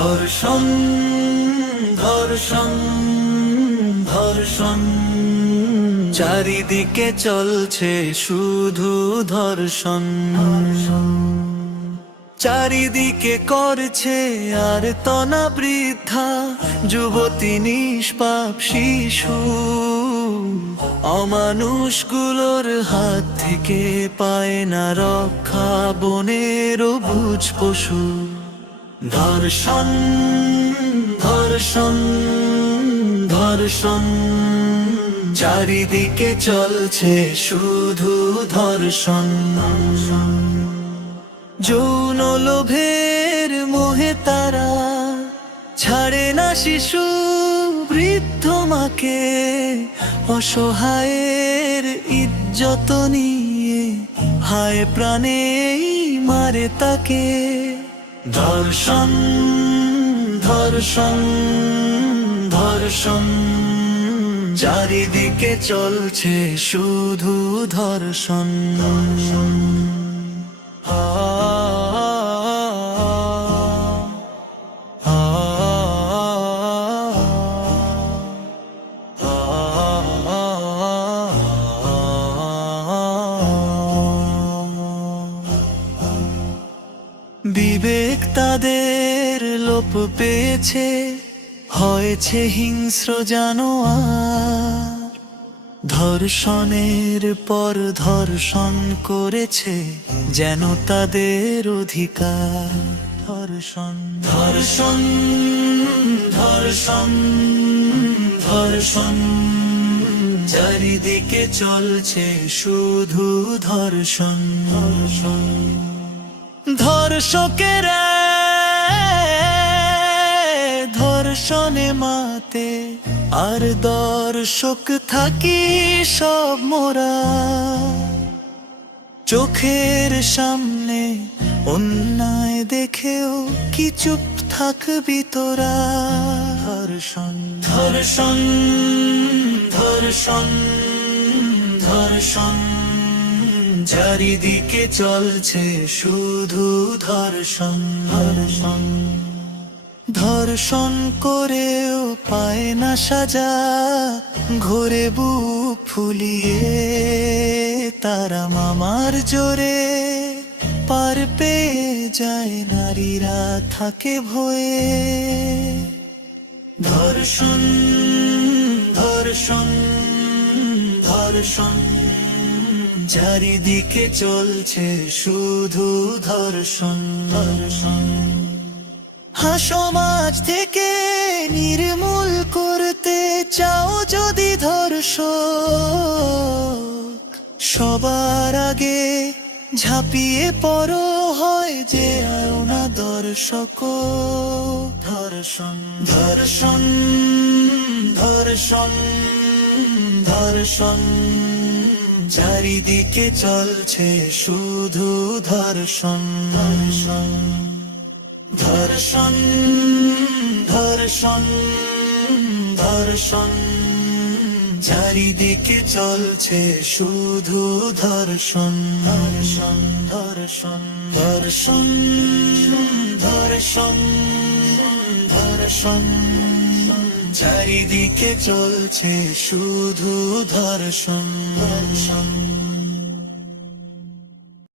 ধর্ষণ ধর্ষণ ধর্ষণ, চারিদিকে চলছে শুধু ধর্ষণ। চারিদিকে করছে আর তনা বৃদ্ধা, যুবতী নিষ্পাপ শিশু, অমানুষগুলোর হাত থেকে পায় না রক্ষা বনের বুঝ পশু। ধর্ষণ ধর্ষণ ধর্ষণ, চারিদিকে চলছে শুধু ধর্ষণ। যৌন লোভের মোহে তারা ছাড়ে না শিশু বৃদ্ধ মাকে, অসহায়ের ইজ্জত নিয়ে হায় প্রাণেই মারে তাকে। ধর্ষণ ধর্ষণ ধর্ষণ, চারিদিকে চলছে শুধু ধর্ষণ। বিবেক তাদের লোপ পেয়েছে, হয়েছে হিংস্র জানোয়ার। ধর্ষণের পর ধর্ষণ করেছে যেন তাদের অধিকার। ধর্ষণ ধর্ষণ ধর্ষণ ধর্ষণ, চারিদিকে চলছে শুধু ধর্ষণ। ধর্ষণ ধর্ষকেরা ধর্ষণে মাতে, আর দর্শক থাকি সব মোরা। চোখের সামনে অন্যায় দেখেও কি চুপ থাকবি তোরা। ধর্ষণ ধর্ষণ ধর্ষণ ধর্ষণ, চারিদিকে চলছে শুধু ধর্ষণ। ধর্ষণ ধর্ষণ করেও পায় না সাজা, ঘোরে বুক ফুলিয়ে তারা মামার জোরে। পার পেয়ে যায় নারীরা থাকে ভয়ে। ধর্ষণ ধর্ষণ ধর্ষণ, চারিদিকে চলছে শুধু ধর্ষণ। ধর্ষণ সমাজ থেকে নির্মূল করতে চাও যদি ধর্ষক, সবার আগে ঝাঁপিয়ে পড়ো হয় যে না দর্শক। ধর্ষণ ধর্ষণ ধর্ষণ ধর্ষণ, চারিদিকে চলছে শুধু ধর্ষণ। ধর্ষণ ধর্ষণ ধর্ষণ ধর্ষণ, চারিদিকে চলছে শুধু ধর্ষণ। ধর্ষণ ধর্ষণ ধর্ষণ ধর্ষণ ধর্ষণ, চারিদিকে চলছে শুধু ধর্ষণ। ধর্ষণ।